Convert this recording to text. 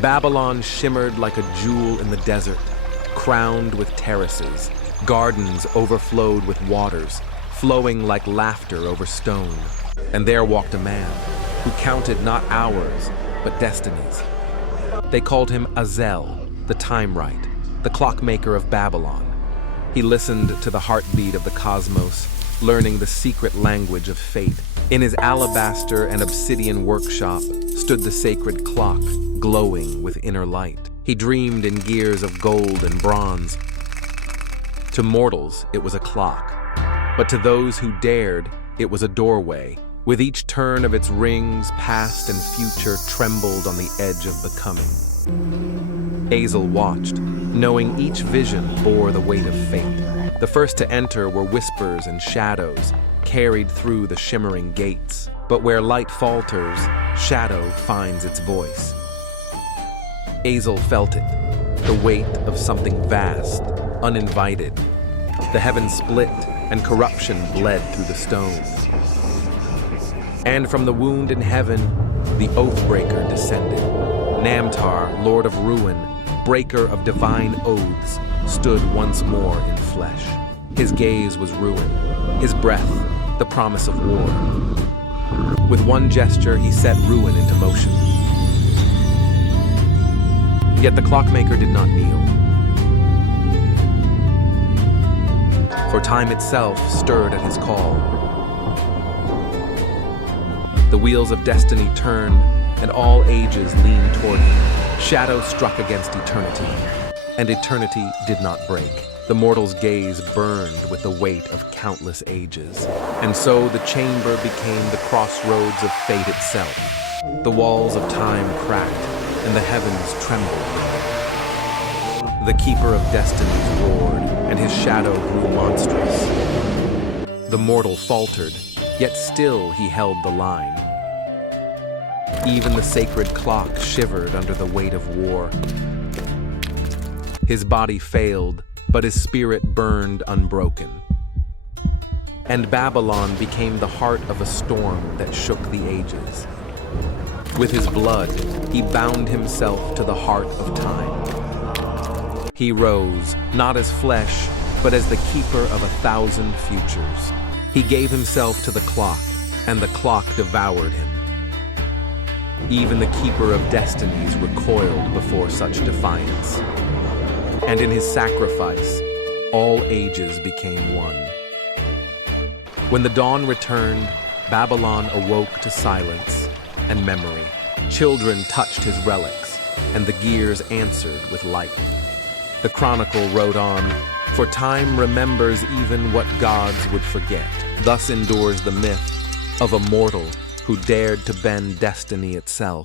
Babylon shimmered like a jewel in the desert, crowned with terraces. Gardens overflowed with waters, flowing like laughter over stone. And there walked a man who counted not hours, but destinies. They called him Azel, the Timewright, the Clockmaker of Babylon. He listened to the heartbeat of the cosmos, learning the secret language of fate. In his alabaster and obsidian workshop stood the sacred clock, glowing with inner light. He dreamed in gears of gold and bronze. To mortals, it was a clock, but to those who dared, it was a doorway. With each turn of its rings, past and future trembled on the edge of becoming. Azel watched, knowing each vision bore the weight of fate. The first to enter were whispers and shadows, carried through the shimmering gates. But where light falters, shadow finds its voice. Azel felt it, the weight of something vast, uninvited. The heavens split, and corruption bled through the stone. And from the wound in heaven, the Oathbreaker descended. Namtar, Lord of Ruin, breaker of divine oaths, stood once more in flesh. His gaze was ruin, his breath the promise of war. With one gesture, he set ruin into motion. Yet the Clockmaker did not kneel. For time itself stirred at his call. The wheels of destiny turned, and all ages leaned toward him. Shadow struck against eternity, and eternity did not break. The mortal's gaze burned with the weight of countless ages. And so the chamber became the crossroads of fate itself. The walls of time cracked, and the heavens trembled. The Keeper of Destinies roared, and his shadow grew monstrous. The mortal faltered, yet still he held the line. Even the sacred clock shivered under the weight of war. His body failed, but his spirit burned unbroken. And Babylon became the heart of a storm that shook the ages. With his blood, he bound himself to the heart of time. He rose, not as flesh, but as the keeper of 1,000 futures. He gave himself to the clock, and the clock devoured him. Even the Keeper of Destinies recoiled before such defiance. And in his sacrifice, all ages became one. When the dawn returned, Babylon awoke to silence and memory. Children touched his relics, and the gears answered with light. The chronicle wrote on, "For time remembers even what gods would forget." Thus endures the myth of a mortal who dared to bend destiny itself.